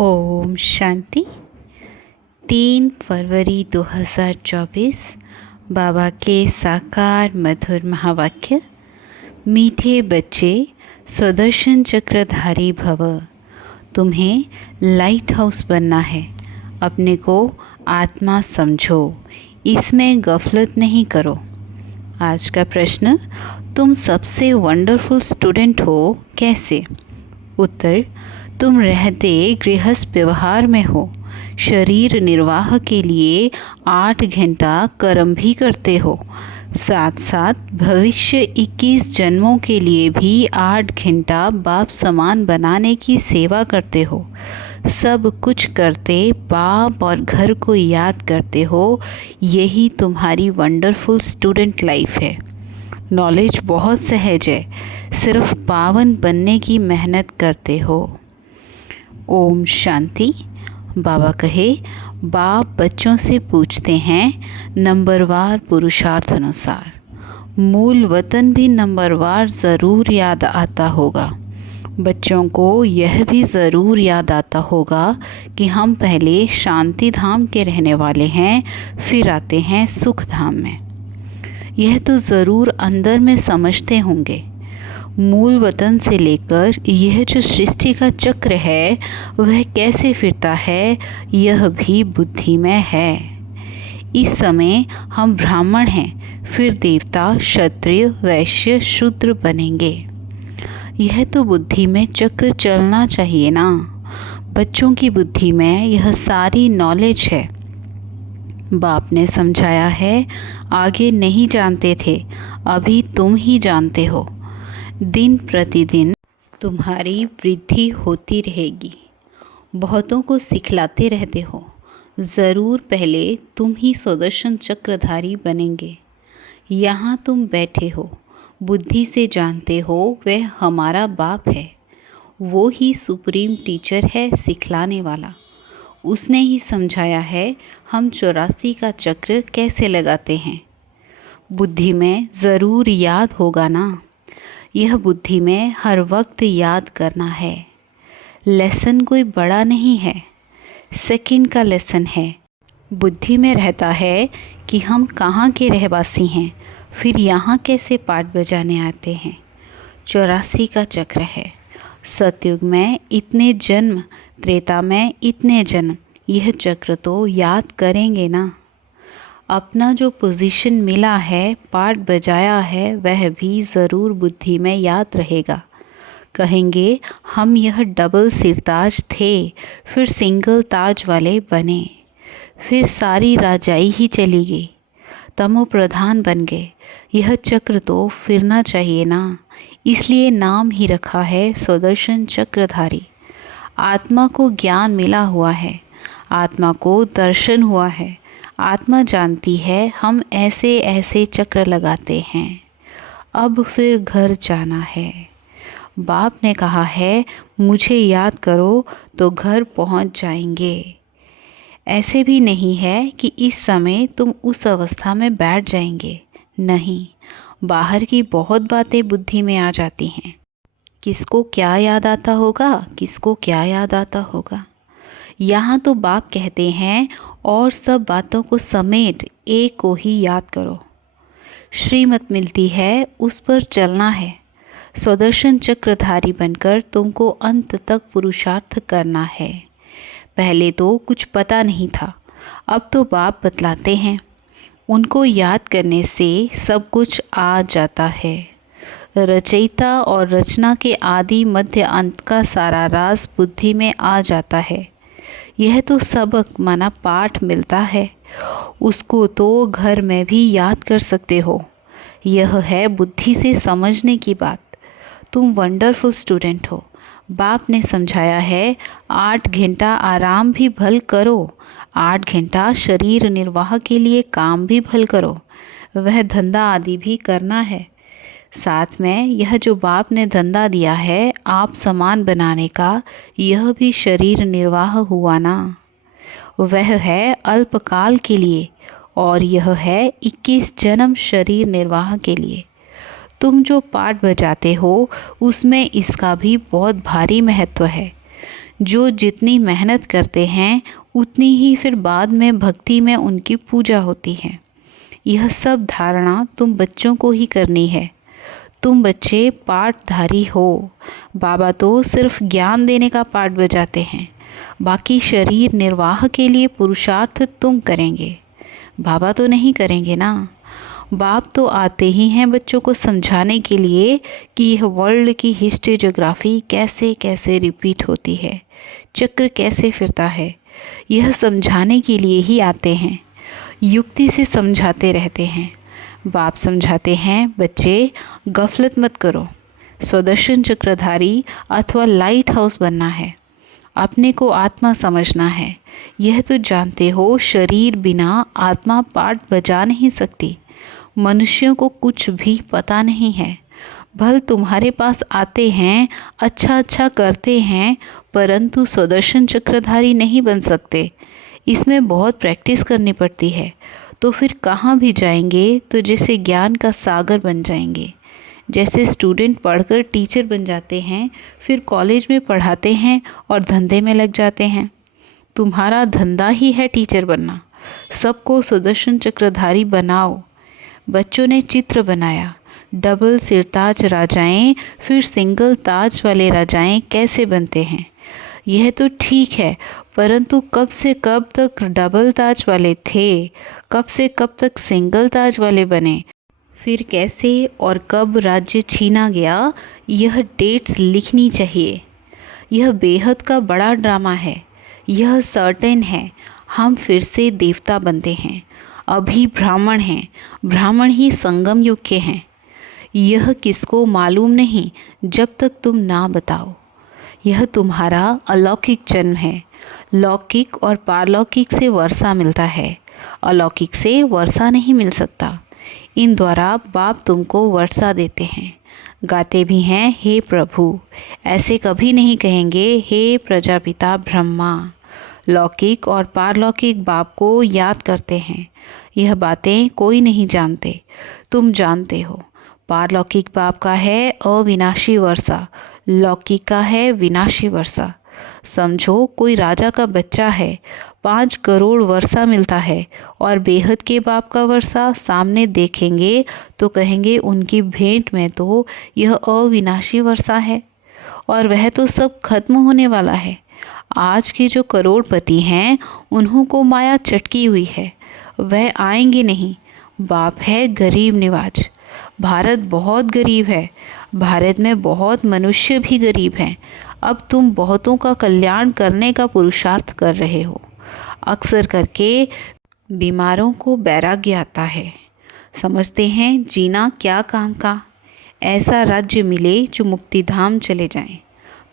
ओम शांति। 3 फरवरी 2024 बाबा के साकार मधुर महावाक्य। मीठे बच्चे सुदर्शन चक्रधारी भव। तुम्हें लाइट हाउस बनना है। अपने को आत्मा समझो, इसमें गफलत नहीं करो। आज का प्रश्न, तुम सबसे वंडरफुल स्टूडेंट हो कैसे? उत्तर, तुम रहते गृहस्थ व्यवहार में हो, शरीर निर्वाह के लिए 8 घंटा कर्म भी करते हो, साथ साथ भविष्य 21 जन्मों के लिए भी 8 घंटा बाप समान बनाने की सेवा करते हो। सब कुछ करते बाप और घर को याद करते हो। यही तुम्हारी वंडरफुल स्टूडेंट लाइफ है। नॉलेज बहुत सहज है, सिर्फ पावन बनने की मेहनत करते हो। ओम शांति। बाबा कहे, बाप बच्चों से पूछते हैं नंबरवार पुरुषार्थ अनुसार। मूल वतन भी नंबरवार ज़रूर याद आता होगा। बच्चों को यह भी ज़रूर याद आता होगा कि हम पहले शांति धाम के रहने वाले हैं, फिर आते हैं सुख धाम में। यह तो ज़रूर अंदर में समझते होंगे। मूल वतन से लेकर यह जो सृष्टि का चक्र है वह कैसे फिरता है, यह भी बुद्धि में है। इस समय हम ब्राह्मण हैं, फिर देवता, क्षत्रिय, वैश्य, शूद्र बनेंगे। यह तो बुद्धि में चक्र चलना चाहिए ना। बच्चों की बुद्धि में यह सारी नॉलेज है। बाप ने समझाया है, आगे नहीं जानते थे, अभी तुम ही जानते हो। दिन प्रतिदिन तुम्हारी वृद्धि होती रहेगी। बहुतों को सिखलाते रहते हो। ज़रूर पहले तुम ही सुदर्शन चक्रधारी बनेंगे। यहाँ तुम बैठे हो, बुद्धि से जानते हो वह हमारा बाप है। वो ही सुप्रीम टीचर है, सिखलाने वाला। उसने ही समझाया है हम 84 का चक्र कैसे लगाते हैं। बुद्धि में ज़रूर याद होगा ना। यह बुद्धि में हर वक्त याद करना है। लेसन कोई बड़ा नहीं है, सेकंड का लेसन है। बुद्धि में रहता है कि हम कहाँ के रहवासी हैं, फिर यहाँ कैसे पाठ बजाने आते हैं। 84 का चक्र है। सतयुग में इतने जन्म, त्रेता में इतने जन्म, यह चक्र तो याद करेंगे ना। अपना जो पोजीशन मिला है, पाठ बजाया है, वह भी ज़रूर बुद्धि में याद रहेगा। कहेंगे हम यह डबल सिरताज थे, फिर सिंगल ताज वाले बने, फिर सारी राजाई ही चली गई, तमो प्रधान बन गए। यह चक्र तो फिरना चाहिए ना, इसलिए नाम ही रखा है सुदर्शन चक्रधारी। आत्मा को ज्ञान मिला हुआ है, आत्मा को दर्शन हुआ है। आत्मा जानती है हम ऐसे ऐसे चक्र लगाते हैं। अब फिर घर जाना है। बाप ने कहा है मुझे याद करो तो घर पहुंच जाएंगे। ऐसे भी नहीं है कि इस समय तुम उस अवस्था में बैठ जाएंगे। नहीं, बाहर की बहुत बातें बुद्धि में आ जाती हैं। किसको क्या याद आता होगा, किसको क्या याद आता होगा। यहाँ तो बाप कहते हैं और सब बातों को समेट एक को ही याद करो। श्रीमत मिलती है, उस पर चलना है। सुदर्शन चक्रधारी बनकर तुमको अंत तक पुरुषार्थ करना है। पहले तो कुछ पता नहीं था, अब तो बाप बतलाते हैं। उनको याद करने से सब कुछ आ जाता है। रचयिता और रचना के आदि मध्य अंत का सारा राज बुद्धि में आ जाता है। यह तो सबक माना पाठ मिलता है, उसको तो घर में भी याद कर सकते हो। यह है बुद्धि से समझने की बात। तुम वंडरफुल स्टूडेंट हो। बाप ने समझाया है 8 घंटा आराम भी भल करो, 8 घंटा शरीर निर्वाह के लिए काम भी भल करो। वह धंधा आदि भी करना है। साथ में यह जो बाप ने धंधा दिया है आप समान बनाने का, यह भी शरीर निर्वाह हुआ ना। वह है अल्पकाल के लिए और यह है 21 जन्म शरीर निर्वाह के लिए। तुम जो पाठ बजाते हो उसमें इसका भी बहुत भारी महत्व है। जो जितनी मेहनत करते हैं उतनी ही फिर बाद में भक्ति में उनकी पूजा होती है। यह सब धारणा तुम बच्चों को ही करनी है। तुम बच्चे पाठधारी हो। बाबा तो सिर्फ ज्ञान देने का पाठ बजाते हैं, बाकी शरीर निर्वाह के लिए पुरुषार्थ तुम करेंगे, बाबा तो नहीं करेंगे ना। बाप तो आते ही हैं बच्चों को समझाने के लिए कि यह वर्ल्ड की हिस्ट्री ज्योग्राफी कैसे कैसे रिपीट होती है, चक्र कैसे फिरता है, यह समझाने के लिए ही आते हैं। युक्ति से समझाते रहते हैं। बाप समझाते हैं, बच्चे गफलत मत करो, स्वदर्शन चक्रधारी अथवा लाइट हाउस बनना है, अपने को आत्मा समझना है। यह तो जानते हो शरीर बिना आत्मा पाठ बजा नहीं सकती। मनुष्यों को कुछ भी पता नहीं है। भल तुम्हारे पास आते हैं, अच्छा अच्छा करते हैं, परंतु स्वदर्शन चक्रधारी नहीं बन सकते। इसमें बहुत प्रैक्टिस करनी पड़ती है। तो फिर कहाँ भी जाएंगे तो जैसे ज्ञान का सागर बन जाएंगे। जैसे स्टूडेंट पढ़कर टीचर बन जाते हैं, फिर कॉलेज में पढ़ाते हैं और धंधे में लग जाते हैं। तुम्हारा धंधा ही है टीचर बनना। सबको सुदर्शन चक्रधारी बनाओ। बच्चों ने चित्र बनाया, डबल सिरताज राजाएं, फिर सिंगल ताज वाले राजाएं कैसे बनते हैं। यह तो ठीक है, परंतु कब से कब तक डबल ताज वाले थे, कब से कब तक सिंगल ताज वाले बने, फिर कैसे और कब राज्य छीना गया, यह डेट्स लिखनी चाहिए। यह बेहद का बड़ा ड्रामा है। यह सर्टेन है, हम फिर से देवता बनते हैं। अभी ब्राह्मण हैं, ब्राह्मण ही संगम युग के हैं। यह किसको मालूम नहीं जब तक तुम ना बताओ। यह तुम्हारा अलौकिक जन्म है। लौकिक और पारलौकिक से वर्षा मिलता है, अलौकिक से वर्षा नहीं मिल सकता। इन द्वारा बाप तुमको वर्षा देते हैं। गाते भी हैं, हे प्रभु। ऐसे कभी नहीं कहेंगे, हे प्रजापिता ब्रह्मा। लौकिक और पारलौकिक बाप को याद करते हैं। यह बातें कोई नहीं जानते, तुम जानते हो। पारलौकिक बाप का है अविनाशी वर्षा, लौकिक का है विनाशी वर्षा। समझो कोई राजा का बच्चा है, 5 करोड़ वर्षा मिलता है, और बेहद के बाप का वर्षा सामने देखेंगे तो कहेंगे उनकी भेंट में तो यह अविनाशी वर्षा है, और वह तो सब खत्म होने वाला है। आज के जो करोड़पति हैं उन्हों को माया चटकी हुई है, वह आएंगे नहीं। बाप है गरीब निवाज। भारत बहुत गरीब है, भारत में बहुत मनुष्य भी गरीब हैं। अब तुम बहुतों का कल्याण करने का पुरुषार्थ कर रहे हो। अक्सर करके बीमारों को वैराग्य आता है, समझते हैं जीना क्या काम का। ऐसा राज्य मिले जो मुक्तिधाम चले जाएं।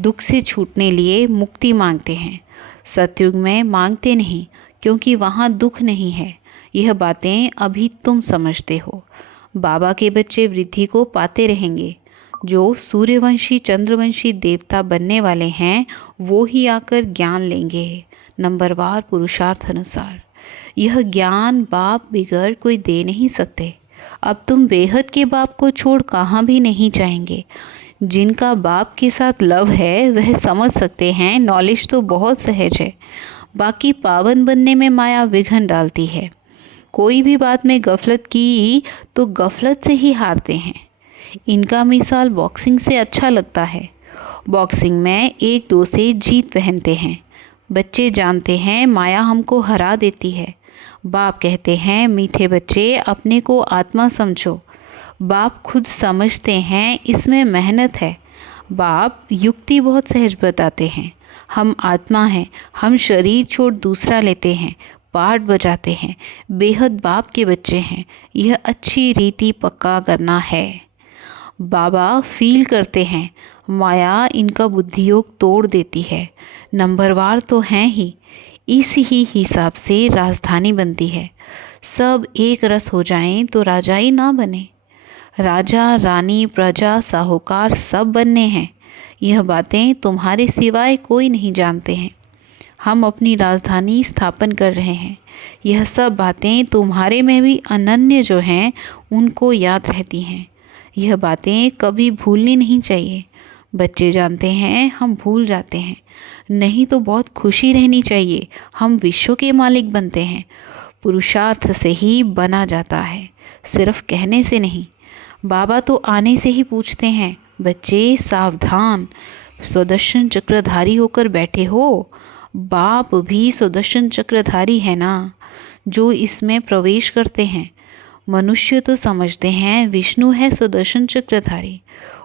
दुख से छूटने लिए मुक्ति मांगते हैं, सतयुग में मांगते नहीं, क्योंकि वहाँ दुख नहीं है। यह बातें अभी तुम समझते हो। बाबा के बच्चे वृद्धि को पाते रहेंगे। जो सूर्यवंशी चंद्रवंशी देवता बनने वाले हैं वो ही आकर ज्ञान लेंगे, नंबरवार पुरुषार्थ अनुसार। यह ज्ञान बाप बिगड़ कोई दे नहीं सकते। अब तुम बेहद के बाप को छोड़ कहाँ भी नहीं जाएंगे। जिनका बाप के साथ लव है वह समझ सकते हैं, नॉलेज तो बहुत सहज है। बाकी पावन बनने में माया विघ्न डालती है। कोई भी बात में गफलत की तो गफलत से ही हारते हैं। इनका मिसाल बॉक्सिंग से अच्छा लगता है। बॉक्सिंग में 1-2 से जीत पहनते हैं। बच्चे जानते हैं माया हमको हरा देती है। बाप कहते हैं, मीठे बच्चे अपने को आत्मा समझो। बाप खुद समझते हैं इसमें मेहनत है। बाप युक्ति बहुत सहज बताते हैं। हम आत्मा हैं, हम शरीर छोड़ दूसरा लेते हैं, पाठ बजाते हैं, बेहद बाप के बच्चे हैं। यह अच्छी रीति पक्का करना है। बाबा फील करते हैं माया इनका बुद्धियोग तोड़ देती है। नंबरवार तो हैं ही, इस ही हिसाब से राजधानी बनती है। सब एक रस हो जाएं तो राजा ही ना बने। राजा रानी प्रजा साहूकार सब बनने हैं। यह बातें तुम्हारे सिवाय कोई नहीं जानते हैं। हम अपनी राजधानी स्थापन कर रहे हैं। यह सब बातें तुम्हारे में भी अनन्य जो हैं उनको याद रहती हैं। यह बातें कभी भूलनी नहीं चाहिए। बच्चे जानते हैं हम भूल जाते हैं, नहीं तो बहुत खुशी रहनी चाहिए, हम विश्व के मालिक बनते हैं। पुरुषार्थ से ही बना जाता है, सिर्फ कहने से नहीं। बाबा तो आने से ही पूछते हैं, बच्चे सावधान, सुदर्शन चक्रधारी होकर बैठे हो। बाप भी सुदर्शन चक्रधारी है ना, जो इसमें प्रवेश करते हैं। मनुष्य तो समझते हैं विष्णु है सुदर्शन चक्रधारी,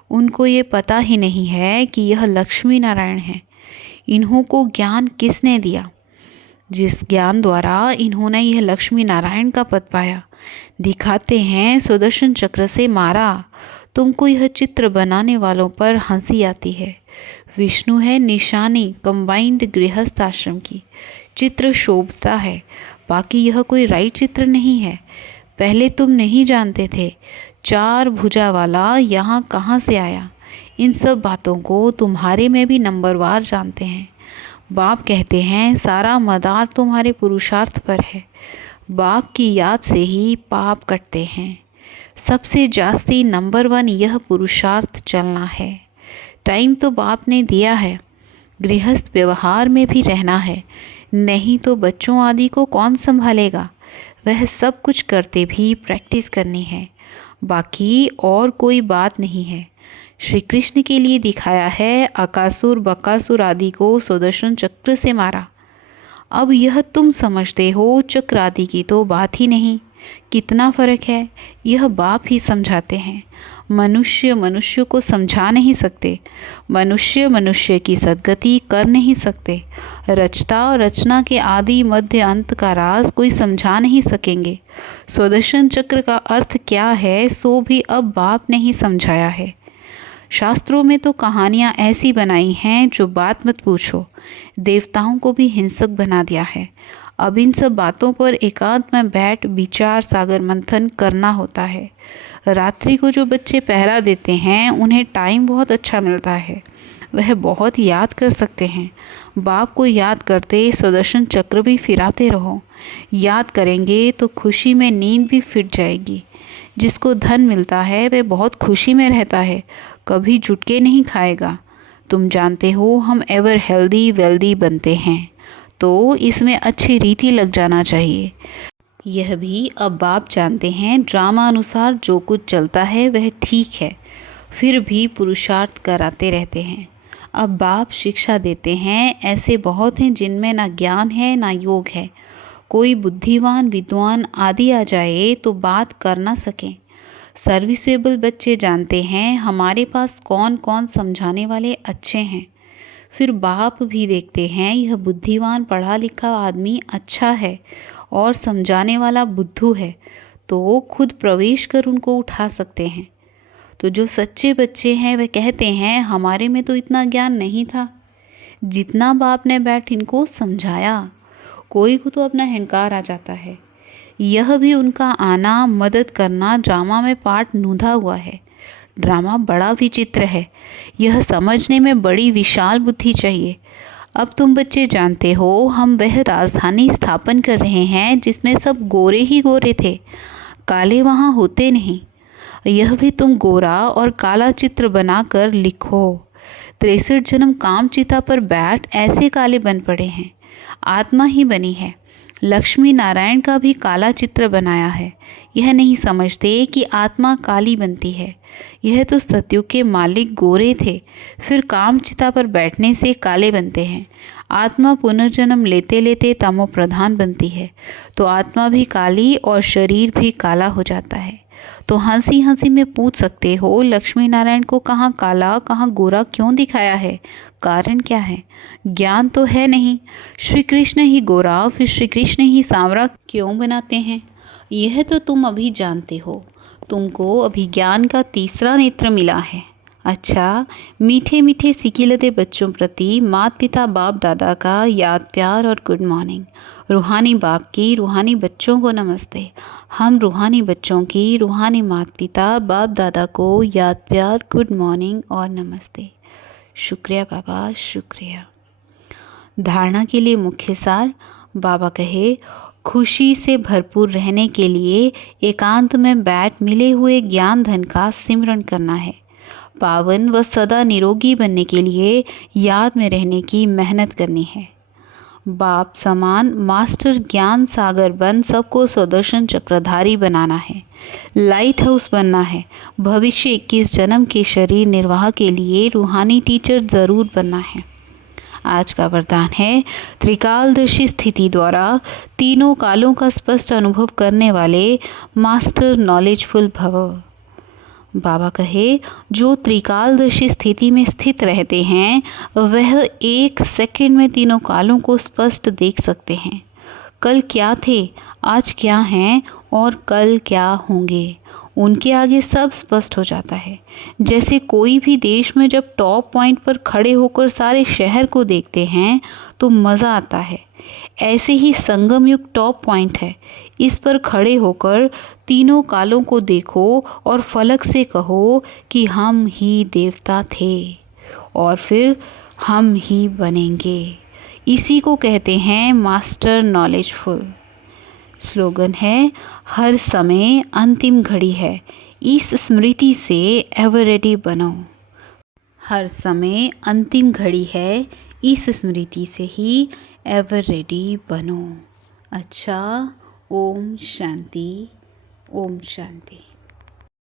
उनको ये पता ही नहीं है कि यह लक्ष्मी नारायण है। इन्हों को ज्ञान किसने दिया? जिस ज्ञान द्वारा इन्होंने यह लक्ष्मी नारायण का पद पाया। दिखाते हैं सुदर्शन चक्र से मारा। तुमको यह चित्र बनाने वालों पर हंसी आती है। विष्णु है निशानी कंबाइंड गृहस्थ आश्रम की। चित्र शोभता है, बाकी यह कोई राइट चित्र नहीं है। पहले तुम नहीं जानते थे 4 भुजा वाला यहाँ कहाँ से आया। इन सब बातों को तुम्हारे में भी नंबरवार जानते हैं। बाप कहते हैं सारा मदार तुम्हारे पुरुषार्थ पर है। बाप की याद से ही पाप कटते हैं। सबसे जास्ती नंबर 1 यह पुरुषार्थ चलना है। टाइम तो बाप ने दिया है, गृहस्थ व्यवहार में भी रहना है, नहीं तो बच्चों आदि को कौन संभालेगा। वह सब कुछ करते भी प्रैक्टिस करनी है, बाकी और कोई बात नहीं है। श्री कृष्ण के लिए दिखाया है, अकासुर बकासुर आदि को सुदर्शन चक्र से मारा। अब यह तुम समझते हो, चक्र आदि की तो बात ही नहीं। कितना फर्क है, यह बाप ही समझाते हैं। मनुष्य मनुष्य को समझा नहीं सकते, मनुष्य मनुष्य की सद्गति कर नहीं सकते। रचता और रचना के आदि मध्य अंत का राज कोई समझा नहीं सकेंगे। सुदर्शन चक्र का अर्थ क्या है सो भी अब बाप ने ही समझाया है। शास्त्रों में तो कहानियाँ ऐसी बनाई हैं जो बात मत पूछो। देवताओं को भी हिंसक बना दिया है। अब इन सब बातों पर एकांत में बैठ विचार सागर मंथन करना होता है। रात्रि को जो बच्चे पहरा देते हैं उन्हें टाइम बहुत अच्छा मिलता है, वह बहुत याद कर सकते हैं। बाप को याद करते सुदर्शन चक्र भी फिराते रहो। याद करेंगे तो खुशी में नींद भी फिट जाएगी। जिसको धन मिलता है वह बहुत खुशी में रहता है, कभी जुटके नहीं खाएगा। तुम जानते हो हम एवर हेल्दी वेल्दी बनते हैं, तो इसमें अच्छी रीति लग जाना चाहिए। यह भी अब बाप जानते हैं, ड्रामा अनुसार जो कुछ चलता है वह ठीक है, फिर भी पुरुषार्थ कराते रहते हैं। अब बाप शिक्षा देते हैं, ऐसे बहुत हैं जिनमें ना ज्ञान है ना योग है। कोई बुद्धिवान विद्वान आदि आ जाए तो बात कर ना सकें। सर्विसेबल बच्चे जानते हैं हमारे पास कौन कौन समझाने वाले अच्छे हैं। फिर बाप भी देखते हैं यह बुद्धिमान पढ़ा लिखा आदमी अच्छा है और समझाने वाला बुद्धू है, तो खुद प्रवेश कर उनको उठा सकते हैं। तो जो सच्चे बच्चे हैं वे कहते हैं हमारे में तो इतना ज्ञान नहीं था जितना बाप ने बैठ इनको समझाया। कोई को तो अपना अहंकार आ जाता है। यह भी उनका आना मदद करना ड्रामा में पार्ट नूंधा हुआ है। ड्रामा बड़ा विचित्र है, यह समझने में बड़ी विशाल बुद्धि चाहिए। अब तुम बच्चे जानते हो हम वह राजधानी स्थापन कर रहे हैं जिसमें सब गोरे ही गोरे थे, काले वहाँ होते नहीं। यह भी तुम गोरा और काला चित्र बनाकर लिखो। 63 जन्म काम चिता पर बैठ ऐसे काले बन पड़े हैं, आत्मा ही बनी है। लक्ष्मी नारायण का भी काला चित्र बनाया है। यह नहीं समझते कि आत्मा काली बनती है। यह तो सत्युग के मालिक गोरे थे, फिर काम चिता पर बैठने से काले बनते हैं। आत्मा पुनर्जन्म लेते लेते तमो प्रधान बनती है, तो आत्मा भी काली और शरीर भी काला हो जाता है। तो हंसी हंसी में पूछ सकते हो लक्ष्मी नारायण को कहाँ काला कहाँ गोरा क्यों दिखाया है, कारण क्या है? ज्ञान तो है नहीं। श्री कृष्ण ही गोरा फिर श्री कृष्ण ही सांवरा क्यों बनाते हैं? यह तो तुम अभी जानते हो। तुमको अभी ज्ञान का तीसरा नेत्र मिला है। अच्छा, मीठे मीठे सिकिलते बच्चों प्रति माता पिता बाप दादा का याद प्यार और गुड मॉर्निंग। रूहानी बाप की रूहानी बच्चों को नमस्ते। हम रूहानी बच्चों की रूहानी माता पिता बाप दादा को याद प्यार गुड मॉर्निंग और नमस्ते। शुक्रिया बाबा, शुक्रिया। धारणा के लिए मुख्य सार बाबा कहे, खुशी से भरपूर रहने के लिए एकांत में बैठ मिले हुए ज्ञान धन का सिमरन करना है। पावन व सदा निरोगी बनने के लिए याद में रहने की मेहनत करनी है। बाप समान मास्टर ज्ञान सागर बन सबको सुदर्शन चक्रधारी बनाना है। लाइट हाउस बनना है। भविष्य 21 जन्म के शरीर निर्वाह के लिए रूहानी टीचर ज़रूर बनना है। आज का वरदान है, त्रिकालदर्शी स्थिति द्वारा तीनों कालों का स्पष्ट अनुभव करने वाले मास्टर नॉलेजफुल भव। बाबा कहे, जो त्रिकालदर्शी स्थिति में स्थित रहते हैं वह 1 सेकंड में तीनों कालों को स्पष्ट देख सकते हैं। कल क्या थे, आज क्या हैं और कल क्या होंगे, उनके आगे सब स्पष्ट हो जाता है। जैसे कोई भी देश में जब टॉप पॉइंट पर खड़े होकर सारे शहर को देखते हैं तो मज़ा आता है, ऐसे ही संगम युग टॉप पॉइंट है। इस पर खड़े होकर तीनों कालों को देखो और फलक से कहो कि हम ही देवता थे और फिर हम ही बनेंगे। इसी को कहते हैं मास्टर नॉलेजफुल। स्लोगन है, हर समय अंतिम घड़ी है, इस स्मृति से एवर रेडी बनो। हर समय अंतिम घड़ी है, इस स्मृति से ही एवर रेडी बनो। अच्छा, ओम शांति, ओम शांति।